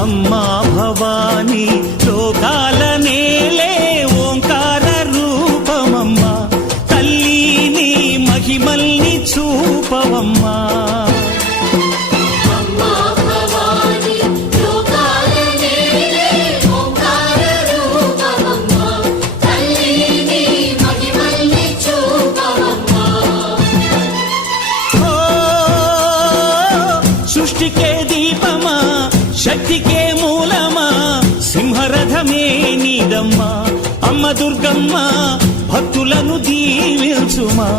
అమ్మా భవానీ లోకాల నేలే ఓంకార రూపమమ్మా, తల్లి నీ మహిమల్ని చూపవమ్మా. సృష్టికే దీపమా, శక్తికే మూలమా, సింహరథమే నీదమ్మా. అమ్మ దుర్గమ్మ భక్తులను దీవించుమా.